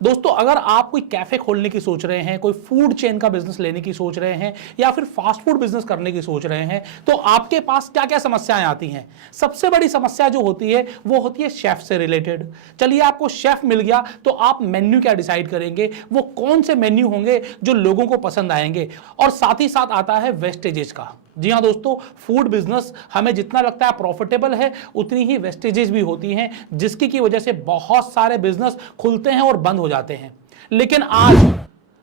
दोस्तों, अगर आप कोई कैफे खोलने की सोच रहे हैं, कोई फूड चेन का बिजनेस लेने की सोच रहे हैं या फिर फास्ट फूड बिजनेस करने की सोच रहे हैं, तो आपके पास क्या क्या समस्याएं आती हैं। सबसे बड़ी समस्या जो होती है वो होती है शेफ से रिलेटेड। चलिए, आपको शेफ मिल गया तो आप मेन्यू क्या डिसाइड करेंगे, वो कौन से मेन्यू होंगे जो लोगों को पसंद आएंगे। और साथ ही साथ आता है वेस्टेजेस का। जी हाँ दोस्तों, फूड बिजनेस हमें जितना लगता है प्रॉफिटेबल है, उतनी ही वेस्टेजेस भी होती हैं, जिसकी की वजह से बहुत सारे बिजनेस खुलते हैं और बंद हो जाते हैं। लेकिन आज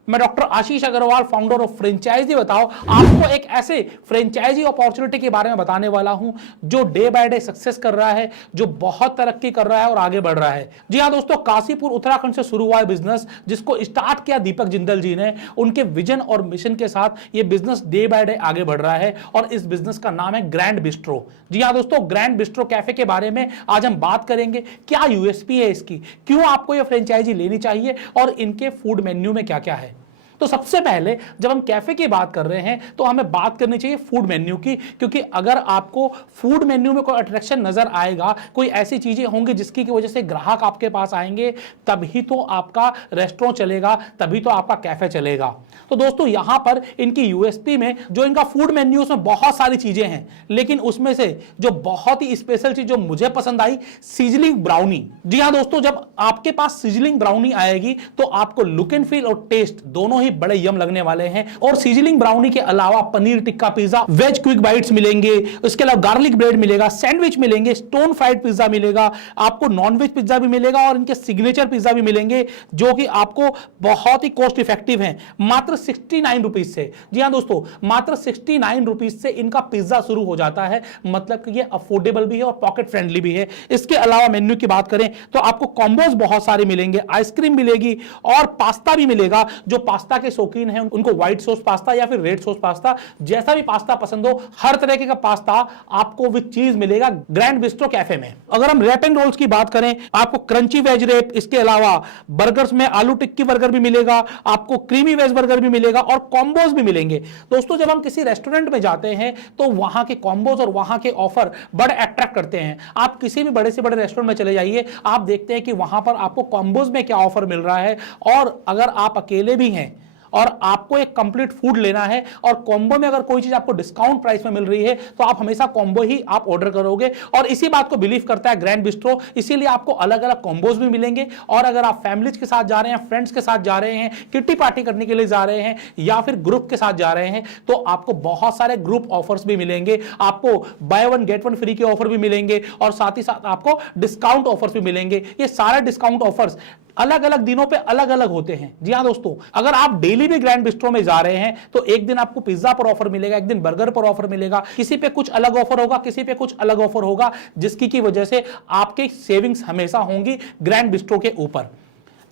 मैं doctor Ashish Agarwal, founder of franchisee बताओ, आपको एक ऐसे फ्रेंचाइजी अपॉर्चुनिटी के बारे में बताने वाला हूं जो डे बाय डे सक्सेस कर रहा है, जो बहुत तरक्की कर रहा है और आगे बढ़ रहा है। जी हां दोस्तों, काशीपुर उत्तराखंड से शुरू हुआ है बिजनेस, जिसको स्टार्ट किया दीपक जिंदल जी ने। उनके विजन और मिशन के साथ ये बिजनेस डे बाय डे आगे बढ़ रहा है और इस बिजनेस का नाम है ग्रैंड बिस्ट्रो। जी हां दोस्तों, ग्रैंड बिस्ट्रो कैफे के बारे में आज हम बात करेंगे। क्या यूएसपी है इसकी, क्यों आपको यह फ्रेंचाइजी लेनी चाहिए और इनके फूड मेन्यू में क्या क्या है। तो सबसे पहले जब हम कैफे की बात कर रहे हैं तो हमें बात करनी चाहिए फूड मेन्यू की, क्योंकि अगर आपको फूड मेन्यू में कोई अट्रैक्शन नजर आएगा, कोई ऐसी चीजें होंगी जिसकी की वजह से ग्राहक आपके पास आएंगे, तभी तो आपका रेस्टोरेंट चलेगा, तभी तो आपका कैफे चलेगा। तो दोस्तों, यहां पर इनकी यूएसपी में जो इनका फूड मेन्यू, उसमें बहुत सारी चीजें हैं, लेकिन उसमें से जो बहुत ही स्पेशल चीज जो मुझे पसंद आई, सिजलिंग ब्राउनी। जी हां दोस्तों, जब आपके पास सिजलिंग ब्राउनी आएगी तो आपको लुक एंड फील और टेस्ट दोनों ही बड़े यम लगने वाले हैं। और सिजलिंग ब्राउनी के अलावा paneer tikka pizza, veg quick bites मिलेंगे, उसके अलावा गार्लिक ब्रेड मिलेगा, सैंडविच मिलेंगे, स्टोन फ्राइड पिज्जा मिलेगा, आपको नॉनवेज पिज्जा भी मिलेगा और इनके सिग्नेचर पिज्जा भी मिलेंगे, जो कि आपको बहुत ही कॉस्ट इफेक्टिव हैं, मात्र 69 रुपीज से। जी हां दोस्तों, मात्र 69 रुपीज से इनका पिज्जा शुरू हो जाता है, मतलब कि ये अफोर्डेबल भी है और पॉकेट फ्रेंडली भी है। इसके अलावा मेन्यू की बात करें तो आपको कॉम्बोज बहुत सारे मिलेंगे, आइसक्रीम मिलेगी और पास्ता भी मिलेगा। जो पास्ता के शौकीन हैं उनको व्हाइट सॉस पास्ता या फिर रेड सॉस पास्ता, जैसा भी पास्ता पसंद हो, हर तरह का पास्ता आपको विद चीज मिलेगा ग्रैंड बिस्ट्रो कैफे में। अगर हम रैप एंड रोल्स की बात करें, आपको क्रंची वेज रैप, इसके अलावा बर्गर्स में आलू टिक्की बर्गर भी मिलेगा, आपको क्रीमी वेज बर्गर भी मिलेगा और कॉम्बोज भी मिलेंगे। दोस्तों, जब हम किसी रेस्टोरेंट में जाते हैं तो वहां के कॉम्बोज और वहां के ऑफर बड़े अट्रैक्ट करते हैं। आप किसी भी बड़े से बड़े रेस्टोरेंट में चले जाइए, आप देखते हैं कि वहां पर आपको कॉम्बोज में क्या ऑफर मिल रहा है। और अगर आप अकेले भी हैं और आपको एक कंप्लीट फूड लेना है और कॉम्बो में अगर कोई चीज आपको डिस्काउंट प्राइस में मिल रही है, तो आप हमेशा कॉम्बो ही आप ऑर्डर करोगे। और इसी बात को बिलीव करता है ग्रैंड बिस्ट्रो, इसीलिए आपको अलग अलग कॉम्बोज भी मिलेंगे। और अगर आप फैमिलीज के साथ जा रहे हैं, फ्रेंड्स के साथ जा रहे हैं, किट्टी पार्टी करने के लिए जा रहे हैं या फिर ग्रुप के साथ जा रहे हैं, तो आपको बहुत सारे ग्रुप ऑफर्स भी मिलेंगे। आपको by one get one free के ऑफर भी मिलेंगे और साथ ही साथ आपको डिस्काउंट ऑफर्स भी मिलेंगे। ये सारे डिस्काउंट ऑफर्स अलग अलग दिनों पे अलग अलग होते हैं। जी हां दोस्तों, अगर आप डेली भी ग्रैंड बिस्ट्रो में जा रहे हैं तो एक दिन आपको पिज्जा पर ऑफर मिलेगा, एक दिन बर्गर पर ऑफर मिलेगा, किसी पे कुछ अलग ऑफर होगा, किसी पे कुछ अलग ऑफर होगा, जिसकी की वजह से आपके सेविंग्स हमेशा होंगी ग्रैंड बिस्ट्रो के ऊपर।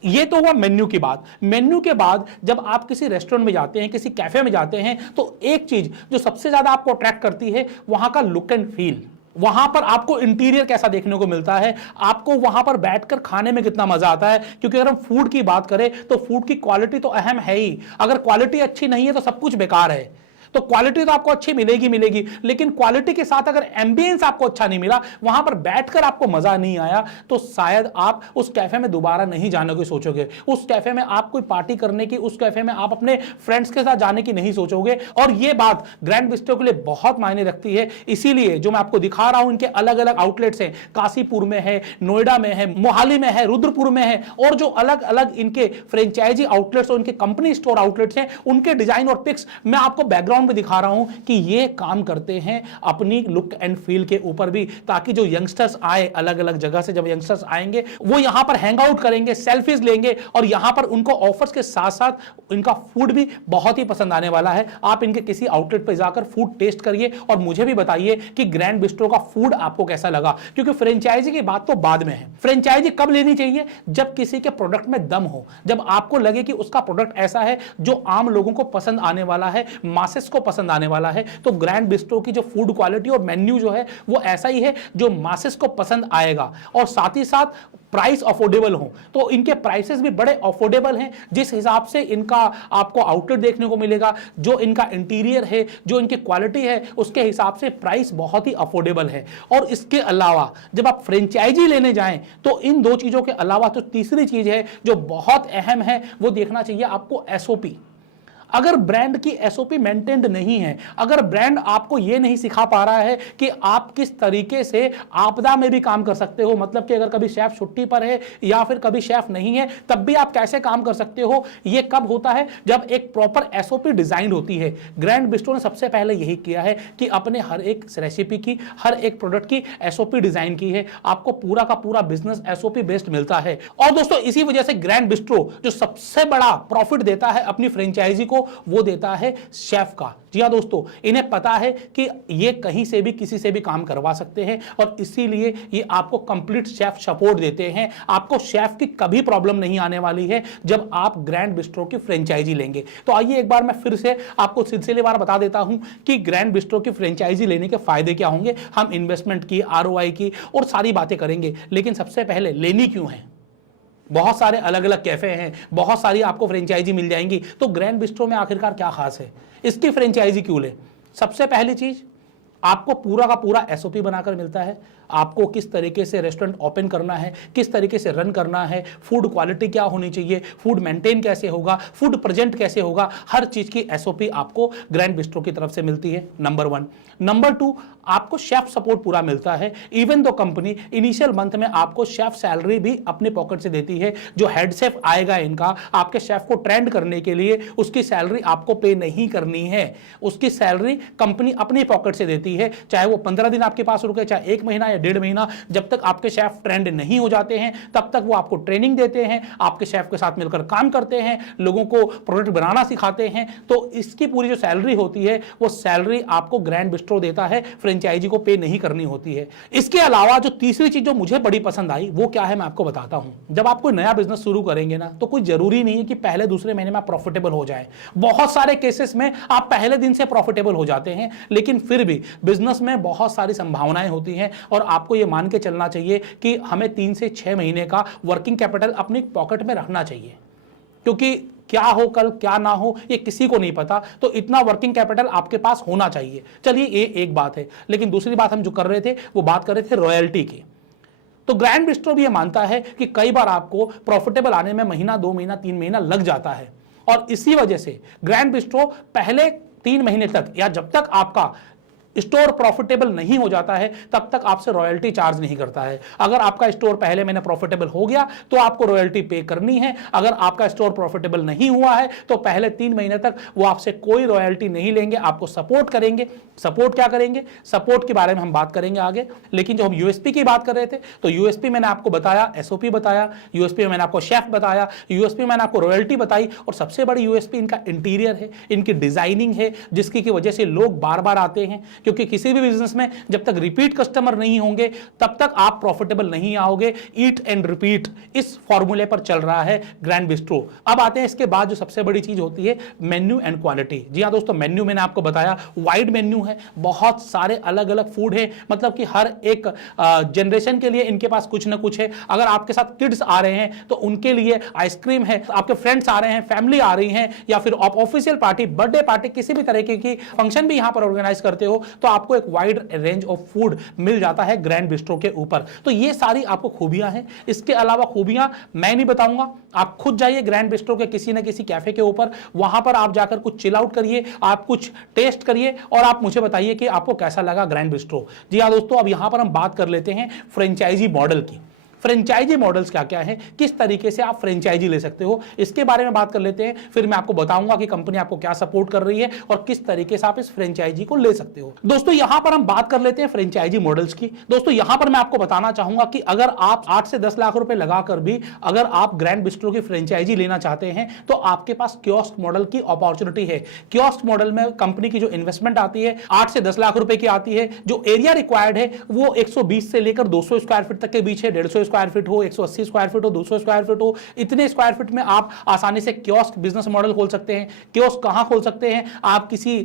ये तो हुआ मेन्यू की बात। मेन्यू के बाद जब आप किसी रेस्टोरेंट में जाते हैं, किसी कैफे में जाते हैं, तो एक चीज जो सबसे ज्यादा आपको अट्रैक्ट करती है, वहां का लुक एंड फील। वहां पर आपको इंटीरियर कैसा देखने को मिलता है, आपको वहां पर बैठकर खाने में कितना मजा आता है। क्योंकि अगर हम फूड की बात करें तो फूड की क्वालिटी तो अहम है ही। अगर क्वालिटी अच्छी नहीं है तो सब कुछ बेकार है। तो क्वालिटी तो आपको अच्छी मिलेगी मिलेगी, लेकिन क्वालिटी के साथ अगर एम्बियंस आपको अच्छा नहीं मिला, वहां पर बैठकर आपको मजा नहीं आया, तो शायद आप उस कैफे में दोबारा नहीं जाने की सोचोगे। उस कैफे में आप कोई पार्टी करने की, उस कैफे में आप अपने फ्रेंड्स के साथ जाने की नहीं सोचोगे। और यह बात ग्रैंड बिस्ट्रो के लिए बहुत मायने रखती है। इसीलिए जो मैं आपको दिखा रहा हूं, इनके अलग अलग आउटलेट्स हैं, काशीपुर में है, नोएडा में है, मोहाली में है, रुद्रपुर में है, और जो अलग अलग इनके फ्रेंचाइजी आउटलेट्स और इनके कंपनी स्टोर आउटलेट्स हैं, उनके डिजाइन और पिक्स मैं आपको बैकग्राउंड में दिखा रहा हूं कि ये काम करते हैं अपनी लुक एंड फील के ऊपर भी, ताकि जो यंगस्टर्स आए अलग अलग जगह से, जब यंगस्टर्स आएंगे वो यहां पर हैंग आउट करेंगे, सेल्फीज लेंगे, और यहां पर उनको ऑफर्स के साथ साथ इनका फूड भी बहुत ही पसंद आने वाला है। आप इनके किसी आउटलेट पर जाकर फूड टेस्ट करिए और मुझे भी बताइए कि ग्रैंड बिस्ट्रो का फूड आपको कैसा लगा। क्योंकि फ्रेंचाइजी की बात तो बाद में है। फ्रेंचाइजी कब लेनी चाहिए? जब किसी के प्रोडक्ट में दम हो, जब आपको लगे कि उसका प्रोडक्ट ऐसा है जो आम लोगों को पसंद आने वाला है, मासेस मासेस को पसंद आने वाला है। तो ग्रैंड बिस्ट्रो की जो फूड क्वालिटी और मेन्यू जो है वो ऐसा ही है जो मासेस को पसंद आएगा, और साथ ही साथ प्राइस अफोर्डेबल हो। तो इनके प्राइसेस भी बड़े अफोर्डेबल हैं, जिस हिसाब से इनका आपको आउटलेट देखने को मिलेगा, जो इनका इंटीरियर है, जो इनकी क्वालिटी है, उसके हिसाब से प्राइस बहुत ही अफोर्डेबल है। और इसके अलावा जब आप फ्रेंचाइजी लेने जाएं तो इन दो चीजों के अलावा तो तीसरी चीज है जो बहुत अहम है, वो देखना चाहिए आपको एसओपी। अगर ब्रांड की एसओपी मेंटेन्ड नहीं है, अगर ब्रांड आपको यह नहीं सिखा पा रहा है कि आप किस तरीके से आपदा में भी काम कर सकते हो, मतलब कि अगर कभी शेफ छुट्टी पर है या फिर कभी शेफ नहीं है तब भी आप कैसे काम कर सकते हो, यह कब होता है जब एक प्रॉपर एसओपी डिजाइन होती है। ग्रैंड बिस्ट्रो ने सबसे पहले यही किया है कि अपने हर एक रेसिपी की, हर एक प्रोडक्ट की एसओपी डिजाइन की है। आपको पूरा का पूरा बिजनेस एसओपी बेस्ड मिलता है। और दोस्तों इसी वजह से ग्रैंड बिस्ट्रो जो सबसे बड़ा प्रॉफिट देता है अपनी फ्रेंचाइजी को, वो देता है शेफ का। जी हां दोस्तों, इन्हें पता है कि ये कहीं से भी किसी से भी काम करवा सकते हैं, और इसीलिए ये आपको कंप्लीट शेफ सपोर्ट देते हैं। आपको शेफ की कभी प्रॉब्लम नहीं आने वाली है जब आप ग्रैंड बिस्ट्रो की फ्रेंचाइजी लेंगे। तो आइए एक बार मैं फिर से आपको सिलसिलेवार बता देता हूं कि ग्रैंड बिस्ट्रो की फ्रेंचाइजी लेने के फायदे क्या होंगे। हम इन्वेस्टमेंट की, आरओआई की और सारी बातें करेंगे, लेकिन सबसे पहले लेनी क्यों है। बहुत सारे अलग अलग कैफे हैं, बहुत सारी आपको फ्रेंचाइजी मिल जाएंगी, तो ग्रैंड बिस्ट्रो में आखिरकार क्या खास है, इसकी फ्रेंचाइजी क्यों ले। सबसे पहली चीज, आपको पूरा का पूरा एसओपी बनाकर मिलता है। आपको किस तरीके से रेस्टोरेंट ओपन करना है, किस तरीके से रन करना है, फूड क्वालिटी क्या होनी चाहिए, फूड मेंटेन कैसे होगा, फूड प्रेजेंट कैसे होगा, हर चीज की एसओपी आपको ग्रैंड बिस्ट्रो की तरफ से मिलती है। नंबर 1। नंबर 2, आपको शेफ सपोर्ट पूरा मिलता है। Even though company initial month में आपको शेफ सैलरी भी अपने पॉकेट से देती है। जो हेड शेफ आएगा इनका, आपके शेफ को ट्रेंड करने के लिए उसकी सैलरी आपको पे नहीं करनी है, उसकी सैलरी कंपनी अपनी पॉकेट से देती है। चाहे वो 15 दिन आपके पास रुके, चाहे 1 महीना या 1.5 महीना, जब तक आपके शेफ ट्रेंड नहीं हो जाते हैं तब तक वो आपको ट्रेनिंग देते हैं, आपके शेफ के साथ मिलकर काम करते हैं, लोगों को प्रोडक्ट बनाना सिखाते हैं। तो इसकी पूरी जो सैलरी होती है वो सैलरी आपको ग्रैंड बिस्ट्रो देता है, फ्रेंचाइजी को पे नहीं करनी होती है। इसके अलावा जो तीसरी चीज जो मुझे बड़ी पसंद आई वो क्या है, मैं आपको बताता हूं। जब आप कोई नया बिजनेस शुरू करेंगे ना, तो कोई जरूरी नहीं है कि पहले दूसरे महीने में आप प्रॉफिटेबल हो जाए। बहुत सारे केसेस में आप पहले दिन से प्रॉफिटेबल हो जाते हैं, लेकिन फिर भी बिजनेस में बहुत सारी संभावनाएं होती हैं, और आपको यह मान के चलना चाहिए कि हमें 3 से 6 महीने का वर्किंग कैपिटल अपनी पॉकेट में रखना चाहिए, क्योंकि क्या हो कल क्या ना हो ये किसी को नहीं पता। तो इतना वर्किंग कैपिटल आपके पास होना चाहिए। चलिए ये एक बात है, लेकिन दूसरी बात हम जो कर रहे थे वो बात कर रहे थे रॉयल्टी की। तो ग्रैंड बिस्ट्रो भी ये मानता है कि कई बार आपको प्रॉफिटेबल आने में महीना, 2 महीना, 3 महीना लग जाता है, और इसी वजह से ग्रैंड बिस्ट्रो पहले 3 महीने तक या जब तक आपका स्टोर प्रॉफिटेबल नहीं हो जाता है तब तक आपसे रॉयल्टी चार्ज नहीं करता है। अगर आपका स्टोर पहले महीने प्रॉफिटेबल हो गया तो आपको रॉयल्टी पे करनी है। अगर आपका स्टोर प्रॉफिटेबल नहीं हुआ है तो पहले 3 महीने तक वो आपसे कोई रॉयल्टी नहीं लेंगे, आपको सपोर्ट करेंगे। सपोर्ट क्या करेंगे, सपोर्ट के बारे में हम बात करेंगे आगे। लेकिन जो हम यूएसपी की बात कर रहे थे, तो यूएसपी मैंने आपको बताया, एसओपी बताया, यूएसपी में मैंने आपको शेफ बताया, यूएसपी में मैंने आपको रॉयल्टी बताई, और सबसे बड़ी यूएसपी इनका इंटीरियर है, इनकी डिजाइनिंग है, जिसकी की वजह से लोग बार बार आते हैं। क्योंकि किसी भी बिजनेस में जब तक रिपीट कस्टमर नहीं होंगे तब तक आप प्रॉफिटेबल नहीं आओगे। ईट एंड रिपीट इस फॉर्मूले पर चल रहा है ग्रैंड बिस्ट्रो। अब आते हैं इसके बाद जो सबसे बड़ी चीज होती है, मेन्यू एंड क्वालिटी। जी हां दोस्तों, मेन्यू मैंने आपको बताया वाइड मेन्यू है, बहुत सारे अलग अलग फूड है, मतलब कि हर एक जनरेशन के लिए इनके पास कुछ ना कुछ है। अगर आपके साथ किड्स आ रहे हैं तो उनके लिए आइसक्रीम है, आपके फ्रेंड्स आ रहे हैं, फैमिली आ रही है, या फिर आप ऑफिशियल पार्टी, बर्थडे पार्टी, किसी भी तरीके की फंक्शन भी यहां पर ऑर्गेनाइज करते हो तो आपको एक वाइड रेंज ऑफ फूड मिल जाता है ग्रैंड बिस्ट्रो के ऊपर। तो ये सारी आपको खूबियां हैं। इसके अलावा खूबियां मैं नहीं बताऊंगा, आप खुद जाइए ग्रैंड बिस्ट्रो के किसी न किसी कैफे के ऊपर, वहां पर आप जाकर कुछ चिल आउट करिए, आप कुछ टेस्ट करिए और आप मुझे बताइए कि आपको कैसा लगा ग्रैंड बिस्ट्रो। जी हां दोस्तों, अब यहां पर हम बात कर लेते हैं फ्रेंचाइजी मॉडल की। फ्रेंचाइजी मॉडल्स क्या क्या है, किस तरीके से आप फ्रेंचाइजी ले सकते हो, इसके बारे में बात कर लेते हैं। फिर मैं आपको बताऊंगा कि कंपनी आपको क्या सपोर्ट कर रही है और किस तरीके से आप इस फ्रेंचाइजी को ले सकते हो। दोस्तों यहां पर हम बात कर लेते हैं फ्रेंचाइजी मॉडल्स की। दोस्तों यहां पर मैं आपको बताना चाहूंगा कि अगर आप 8 से 10 लाख रुपए लगाकर भी अगर आप ग्रैंड बिस्ट्रो की फ्रेंचाइजी लेना चाहते हैं तो आपके पास कियोस्क मॉडल की अपॉर्चुनिटी है। कियोस्क मॉडल में कंपनी की जो इन्वेस्टमेंट आती है 8 से 10 लाख रुपए की आती है। जो एरिया रिक्वायर्ड है वो 120 से लेकर 200 स्क्वायर फीट तक के बीच है, 150 स्क्वायर स्क्वायर फीट हो, 180 स्क्वायर फीट हो, 200 स्क्वायर फीट हो, इतने स्क्वायर फीट में आप आसानी से कियोस्क बिजनेस मॉडल खोल सकते हैं। कियोस्क कहां खोल सकते हैं? आप किसी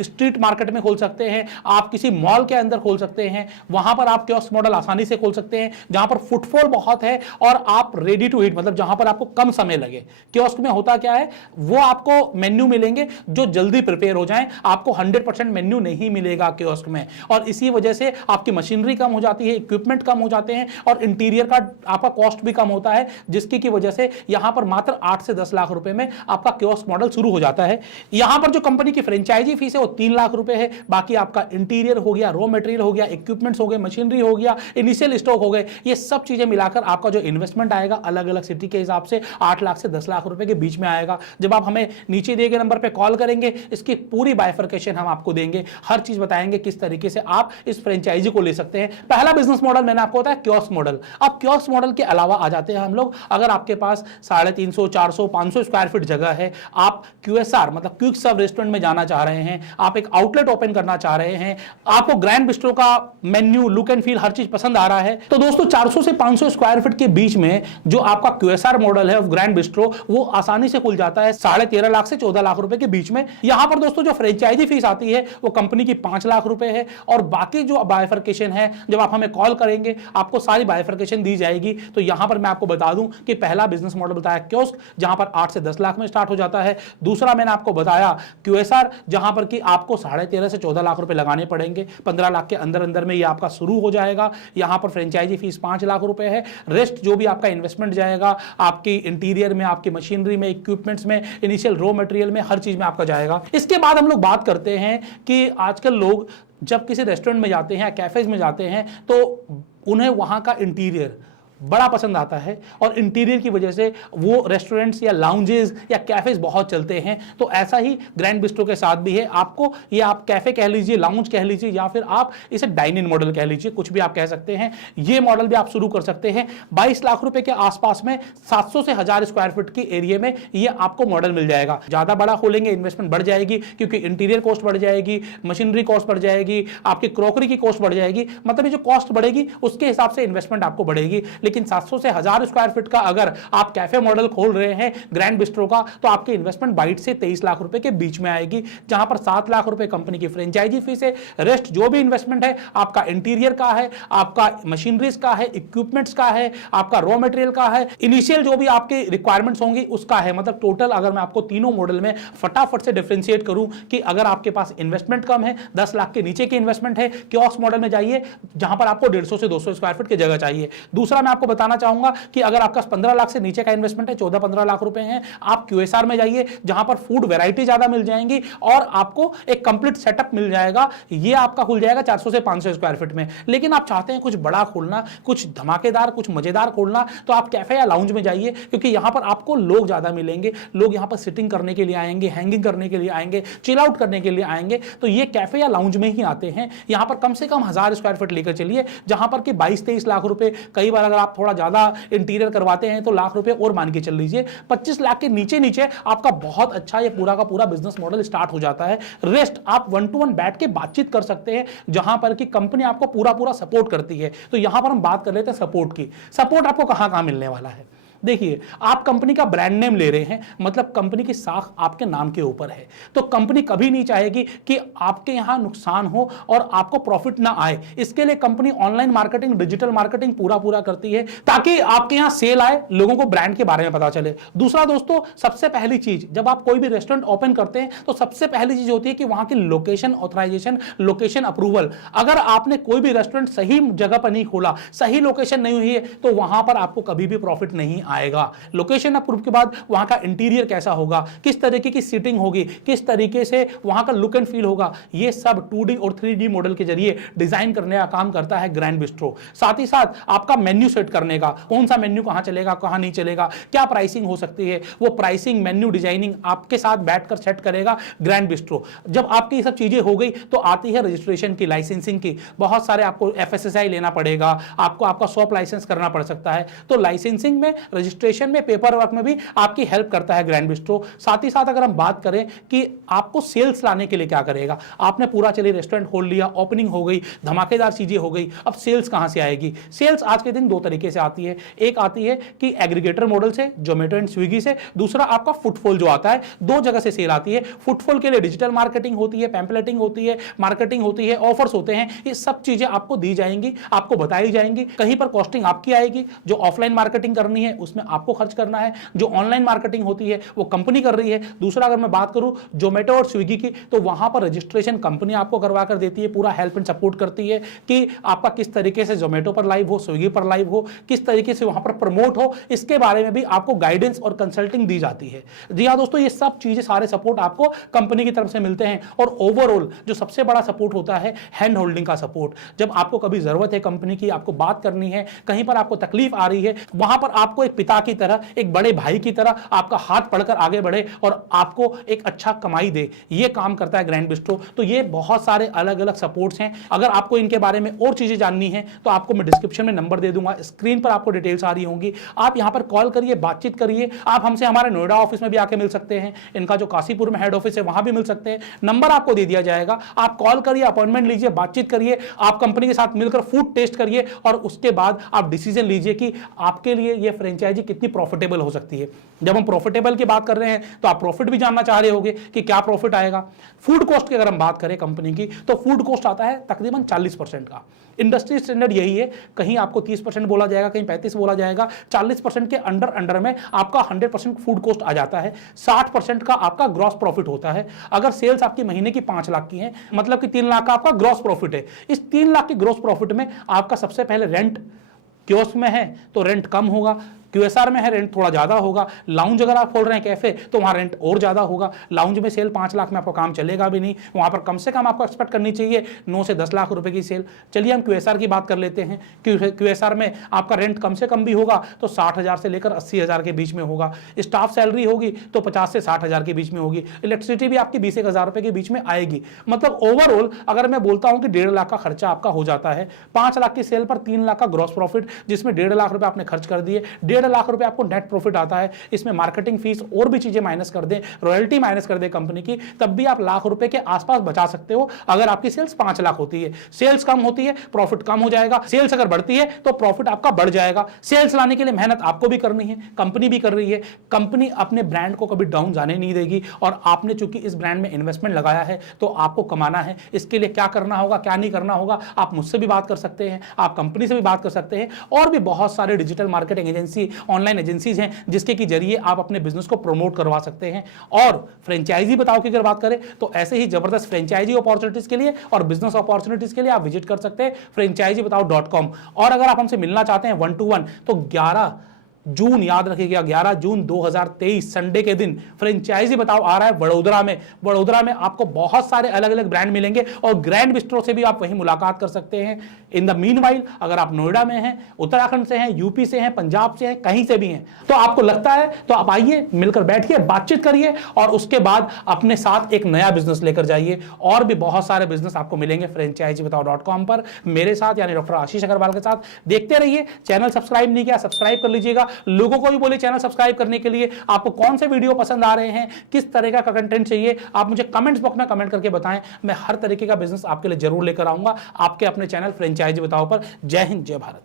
स्ट्रीट मार्केट में खोल सकते हैं, आप किसी मॉल के अंदर खोल सकते हैं, वहां पर आप कियोस्क मॉडल आसानी से खोल सकते हैं जहां पर फुटफॉल बहुत है और आप रेडी टू ईट, मतलब जहां पर आपको कम समय लगे। कियोस्क में होता क्या है, वो आपको मेन्यू मिलेंगे जो जल्दी प्रिपेयर हो जाएं, आपको 100% मेन्यू नहीं मिलेगा कियोस्क में, और इसी वजह से आपकी मशीनरी कम हो जाती है, इक्विपमेंट कम हो जाते हैं और इंटीरियर का आपका कॉस्ट भी कम होता है, जिसकी की वजह से यहां पर मात्र 8 से 10 लाख रुपए में आपका कियोस्क मॉडल शुरू हो जाता है। यहां पर जो कंपनी की फ्रेंचाइजी फीस है वो 3 लाख रुपए है, बाकी आपका इंटीरियर हो गया, रॉ मटेरियल हो गया, इक्विपमेंट्स हो गए, मशीनरी हो गया, इनिशियल स्टॉक हो गए, ये सब चीजें मिलाकर आपका जो इन्वेस्टमेंट आएगा अलग अलग सिटी के हिसाब से 8 लाख से 10 लाख रुपए के बीच में आएगा। जब आप हमें नीचे दिए गए नंबर पे कॉल करेंगे, इसकी पूरी बाइफरकेशन हम आपको देंगे, हर चीज बताएंगे किस तरीके से आप इस फ्रेंचाइजी को ले सकते हैं। पहला बिजनेस मॉडल मैंने आपको बताया कियोस्क मॉडल। अब कियोस्क मॉडल के अलावा आ जाते हैं हम लोग, अगर आपके पास 350, 400, 500 स्क्वायर फीट जगह है, आप QSR मतलब क्विक सर्व रेस्टोरेंट में जाना चाह रहे हैं, आप एक आउटलेट ओपन करना चाह रहे हैं, आपको ग्रैंड बिस्ट्रो का मेन्यू, लुक एंड फील हर चीज पसंद आ रहा है, तो दोस्तों 400 से 500 स्क्वायर फीट के बीच में जो आपका QSR मॉडल है ग्रैंड बिस्ट्रो, वो आसानी से खुल जाता है 13.5 लाख से 14 लाख रुपए के बीच में। यहां पर दोस्तों जो फ्रेंचाइजी फीस आती है वो कंपनी की 5 लाख रुपए है, और बाकी जो बाइफरकेशन है, जब आप हमें कॉल करेंगे आपको सारी बाइफरकेशन दी जाएगी। तो यहां पर मैं आपको बता दूं कि पहला बिजनेस मॉडल बताया कियोस्क, जहां पर 8 से 10 लाख में स्टार्ट हो जाता है। दूसरा मैंने आपको बताया QSR, जहां पर कि आपको 13.5 से 14 लाख रुपए लगाने पड़ेंगे, 15 लाख के अंदर अंदर में ये आपका शुरू हो जाएगा। यहां पर फ्रेंचाइजी फीस 5 लाख रुपए है, रेस्ट जो भी आपका इन्वेस्टमेंट जाएगा आपकी इंटीरियर में, आपकी मशीनरी में, इक्विपमेंट्स में, इनिशियल रॉ मटेरियल में, हर चीज में आपका जाएगा। इसके बाद हम लोग बात करते हैं कि आजकल लोग जब किसी रेस्टोरेंट में जाते हैं या कैफेज में जाते हैं तो उन्हें वहां का इंटीरियर बड़ा पसंद आता है, और इंटीरियर की वजह से वो रेस्टोरेंट्स या लाउंजेस या कैफेज बहुत चलते हैं। तो ऐसा ही ग्रैंड बिस्ट्रो के साथ भी है, आपको ये आप कैफे कह लीजिए, लाउंज कह लीजिए, या फिर आप इसे डाइन इन मॉडल कह लीजिए, कुछ भी आप कह सकते हैं। ये मॉडल भी आप शुरू कर सकते हैं 22 लाख रुपए के आसपास में, 700 से 1000 स्क्वायर फीट की एरिया में ये आपको मॉडल मिल जाएगा। ज्यादा बड़ा खोलेंगे इन्वेस्टमेंट बढ़ जाएगी, क्योंकि इंटीरियर कॉस्ट बढ़ जाएगी, मशीनरी कॉस्ट बढ़ जाएगी, आपकी क्रॉकरी की कॉस्ट बढ़ जाएगी, मतलब ये जो कॉस्ट बढ़ेगी उसके हिसाब से इन्वेस्टमेंट आपको बढ़ेगी। लेकिन 700 से 1000 स्क्वायर फीट का अगर आप कैफे मॉडल खोल रहे हैं ग्रैंड बिस्ट्रो का, तो आपकी इन्वेस्टमेंट 22 से 23 लाख रुपए के बीच में आएगी, जहां पर 7 लाख रुपए कंपनी की फ्रेंचाइजी फीस है। रेस्ट जो भी इन्वेस्टमेंट है आपका इंटीरियर का है, आपका मशीनरीज का है, इक्विपमेंट्स का है, आपका रॉ मटेरियल का है, इनिशियल जो भी आपके रिक्वायरमेंट्स होंगी उसका है। मतलब टोटल अगर मैं आपको तीनों मॉडल में फटाफट से डिफरेंशिएट करूं कि अगर आपके पास इन्वेस्टमेंट कम है, 10 लाख के नीचे की इन्वेस्टमेंट है, कियोस्क मॉडल में जाइए जहां पर आपको 150 से 200 स्क्वायर फीट की जगह चाहिए। दूसरा मैं आपको बताना चाहूंगा कि अगर आपका 15 लाख से नीचे का इन्वेस्टमेंट है, 14-15 लाख रुपए हैं, आप QSR में जाइए जहां पर फूड वैरायटी ज्यादा मिल जाएंगी और आपको एक कंप्लीट सेटअप मिल जाएगा। ये आपका खुल जाएगा 400 से 500 स्क्वायर फीट में। लेकिन आप चाहते हैं कुछ बड़ा खोलना, कुछ धमाकेदार, कुछ मजेदार खोलना, तो आप कैफे या लाउंज में जाइए, क्योंकि यहां पर आपको लोग ज्यादा मिलेंगे। लोग यहां पर सिटिंग करने के लिए आएंगे, हैंगिंग करने के लिए आएंगे, चिल आउट करने के लिए आएंगे, तो ये कैफे या लाउंज में ही आते हैं। यहां पर कम से कम 1000 स्क्वायर फीट लेकर चलिए, जहां पर कि 22-23 लाख रुपए, कई बार अगर आप थोड़ा ज्यादा इंटीरियर करवाते हैं तो लाख रुपए और मान के चल लीजिए, 25 लाख के नीचे नीचे आपका बहुत अच्छा ये पूरा का पूरा बिजनेस मॉडल स्टार्ट हो जाता है। रेस्ट आप 1-to-1 बैठ के बातचीत कर सकते हैं, जहां पर कि कंपनी आपको पूरा पूरा सपोर्ट करती है। तो यहां पर हम बात कर लेते हैं सपोर्ट की। सपोर्ट आपको कहां कहां मिलने वाला है? देखिए, आप कंपनी का ब्रांड नेम ले रहे हैं, मतलब कंपनी की साख आपके नाम के ऊपर है, तो कंपनी कभी नहीं चाहेगी कि आपके यहां नुकसान हो और आपको प्रॉफिट ना आए। इसके लिए company online marketing, digital marketing पूरा करती है, ताकि आपके यहां सेल आए, लोगों को ब्रांड के बारे में पता चले। दूसरा दोस्तों, सबसे पहली चीज, जब आप कोई भी रेस्टोरेंट ओपन करते हैं तो सबसे पहली चीज होती है कि वहां की लोकेशन ऑथराइजेशन, लोकेशन अप्रूवल। अगर आपने कोई भी रेस्टोरेंट सही जगह पर नहीं खोला, सही लोकेशन नहीं हुई है, तो वहां पर आपको कभी भी प्रॉफिट नहीं आएगा। लोकेशन अप्रूव के बाद वहां का इंटीरियर कैसा होगा, किस तरीके की सीटिंग होगी, किस तरीके से वहां का लुक एंड फील होगा, ये सब 2D और 3D मॉडल के जरिए डिजाइन करने का काम करता है ग्रैंड बिस्ट्रो। साथ ही साथ आपका मेन्यू सेट करने का, कौन सा मेन्यू कहां चलेगा, कहां नहीं चलेगा, क्या प्राइसिंग हो सकती है, वो प्राइसिंग, मेन्यू डिजाइनिंग आपके साथ बैठकर सेट करेगा ग्रैंड बिस्ट्रो। जब आपकी ये सब चीजें हो गई तो आती है रजिस्ट्रेशन की, लाइसेंसिंग की। बहुत सारे आपको FSSAI लेना पड़ेगा, आपको आपका शॉप लाइसेंस करना पड़ सकता है। तो लाइसेंसिंग में, रजिस्ट्रेशन में, पेपर वर्क में भी आपकी हेल्प करता है ग्रैंड बिस्ट्रो। साथ ही साथ अगर हम बात करें कि आपको सेल्स लाने के लिए क्या करेगा, आपने पूरा चलिए रेस्टोरेंट खोल लिया, ओपनिंग हो गई, धमाकेदार चीजें हो गई, अब सेल्स कहां से आएगी? सेल्स आज के दिन दो तरीके से आती है। एक आती है कि एग्रीगेटर मॉडल से, जोमेटो एंड स्विगी से, दूसरा आपका फुटफॉल जो आता है, दो जगह से सेल आती है। फुटफॉल के लिए डिजिटल मार्केटिंग होती है, पैम्पलेटिंग होती है, मार्केटिंग होती है, ऑफर्स होते हैं, ये सब चीजें आपको दी जाएंगी, आपको बताई जाएंगी। कहीं पर कॉस्टिंग आपकी आएगी, जो ऑफलाइन मार्केटिंग करनी है उसमें आपको खर्च करना है, जो ऑनलाइन मार्केटिंग होती है वो कंपनी कर रही है। दूसरा अगर मैं बात करूं जोमेटो और स्विगी की, तो वहां पर रजिस्ट्रेशन कंपनी आपको करवा कर देती है, पूरा हेल्प एंड सपोर्ट करती है कि आपका किस तरीके से जोमेटो पर लाइव हो, स्विगी पर लाइव हो, किस तरीके से वहां पर प्रमोट हो, इसके बारे में भी आपको गाइडेंस और कंसल्टिंग दी जाती है। जी हाँ दोस्तों, ये सब चीजें, सारे सपोर्ट आपको कंपनी की तरफ से मिलते हैं। और ओवरऑल जो सबसे बड़ा सपोर्ट होता है हैंड होल्डिंग का सपोर्ट। जब आपको कभी जरूरत है कंपनी की, आपको बात करनी है, कहीं पर आपको तकलीफ आ रही है, वहां पर आपको एक पिता की तरह, एक बड़े भाई की तरह आपका हाथ पकड़कर आगे बढ़े और आपको एक अच्छा कमाई दे, ये काम करता है ग्रैंड बिस्ट्रो। तो ये बहुत सारे अलग अलग सपोर्ट्स हैं। अगर आपको इनके बारे में और चीजें जाननी है तो आपको मैं डिस्क्रिप्शन में नंबर दे दूंगा, स्क्रीन पर आपको डिटेल्स आ रही होंगी, आप यहां पर कॉल करिए, बातचीत करिए। आप हमसे हमारे नोएडा ऑफिस में भी आके मिल सकते हैं, इनका जो काशीपुर में हेड ऑफिस है वहां भी मिल सकते हैं, नंबर आपको दे दिया जाएगा। आप कॉल करिए, अपॉइंटमेंट लीजिए, बातचीत करिए, आप कंपनी के साथ मिलकर फूड टेस्ट करिए और उसके बाद आप डिसीजन लीजिए कि आपके लिए ये फ्रेंचाइजी कितनी प्रॉफिटेबल हो सकती है। जब हम प्रॉफिटेबल की बात कर रहे हैं तो आप प्रॉफिट भी जानना चाह रहे होंगे कि क्या प्रॉफिट आएगा। फूड कॉस्ट की अगर हम बात करें कंपनी की, तो फूड कॉस्ट आता है तकरीबन 40% का। इंडस्ट्री स्टैंडर्ड यही है, कहीं आपको 30% बोला जाएगा, कहीं 35% बोला जाएगा। 40% के अंडर में आपका 100% फूड कॉस्ट आ जाता है। 60% का आपका ग्रॉस प्रॉफिट होता है। अगर सेल्स आपकी महीने की 5 लाख की है, मतलब कि 3 लाख का आपका ग्रॉस प्रॉफिट है। इस 3 लाख के ग्रॉस प्रॉफिट में आपका सबसे पहले रेंट, कियोस्क में है तो रेंट कम होगा, क्यूएसआर में है रेंट थोड़ा ज्यादा होगा, लाउंज अगर आप खोल रहे हैं कैफे तो वहां रेंट और ज्यादा होगा। लाउंज में सेल 5 लाख में आपका काम चलेगा भी नहीं, वहां पर कम से कम आपको एक्सपेक्ट करनी चाहिए 9 से 10 लाख रुपए की सेल। चलिए हम क्यूएसआर की बात कर लेते हैं। क्यूएसआर में आपका रेंट कम से कम भी होगा तो 60,000 से लेकर 80,000 के बीच में होगा। स्टाफ सैलरी होगी तो 50 से 60,000 के बीच में होगी। इलेक्ट्रिसिटी भी आपकी 20,000 रुपए के बीच में आएगी। मतलब ओवरऑल अगर मैं बोलता हूं कि 1.5 लाख का खर्चा आपका हो जाता है। 5 लाख की सेल पर 3 लाख का ग्रॉस प्रॉफिट, जिसमें 1.5 लाख रुपए आपने खर्च कर दिए, 1.5 लाख रुपए आपको प्रॉफिट आता है। इसमें मार्केटिंग फीस और भी चीजें माइनस कर दें, रॉयल्टी माइनस कर दे कंपनी की, तब भी आप लाख रुपए के आसपास बचा सकते हो अगर आपकी सेल्स 5 लाख होती है। सेल्स कम होती है प्रॉफिट कम हो जाएगा, सेल्स अगर बढ़ती है तो प्रॉफिट आपका बढ़ जाएगा। सेल्स लाने के लिए मेहनत आपको भी करनी है, कंपनी भी कर रही है। कंपनी अपने ब्रांड को कभी डाउन जाने नहीं देगी और आपने चूंकि इस ब्रांड में इन्वेस्टमेंट लगाया है तो आपको कमाना है। इसके लिए क्या करना होगा, क्या नहीं करना होगा, आप मुझसे भी बात कर सकते हैं, आप कंपनी से भी बात कर सकते हैं। और भी बहुत सारे digital marketing agency, online agency हैं जिसके की जरिए आप अपने बिजनेस को प्रमोट करवा सकते हैं। और फ्रेंचाइजी बताओ की अगर बात करें तो ऐसे ही जबरदस्त फ्रेंचाइजी अपॉर्चुनिटीज के लिए और बिजनेस अपॉर्चुनिटीज के लिए आप विजिट कर सकते हैं franchisebetao.com। और अगर आप हमसे मिलना चाहते हैं 1-to-1 तो 11 जून, याद रखिएगा 11 जून 2023 संडे के दिन फ्रेंचाइजी बताओ आ रहा है वडोदरा में। वडोदरा में आपको बहुत सारे अलग अलग ब्रांड मिलेंगे और ग्रैंड बिस्ट्रो से भी आप वहीं मुलाकात कर सकते हैं। इन द मीनवाइल अगर आप नोएडा में हैं, उत्तराखंड से हैं, यूपी से हैं, पंजाब से हैं, कहीं से भी हैं, तो आपको लगता है तो आप आइए, मिलकर बैठिए, बातचीत करिए और उसके बाद अपने साथ एक नया बिजनेस लेकर जाइए। और भी बहुत सारे बिजनेस आपको मिलेंगे franchisebetao.com पर मेरे साथ यानी डॉक्टर आशीष अग्रवाल के साथ। देखते रहिए। चैनल सब्सक्राइब नहीं किया, सब्सक्राइब कर लीजिएगा। लोगों को भी बोले चैनल सब्सक्राइब करने के लिए। आपको कौन से वीडियो पसंद आ रहे हैं, किस तरह का कंटेंट चाहिए, आप मुझे कमेंट्स बॉक्स में कमेंट करके बताएं। मैं हर तरीके का बिजनेस आपके लिए जरूर लेकर आऊंगा आपके अपने चैनल फ्रेंचाइजी बताओ पर। जय हिंद, जय भारत।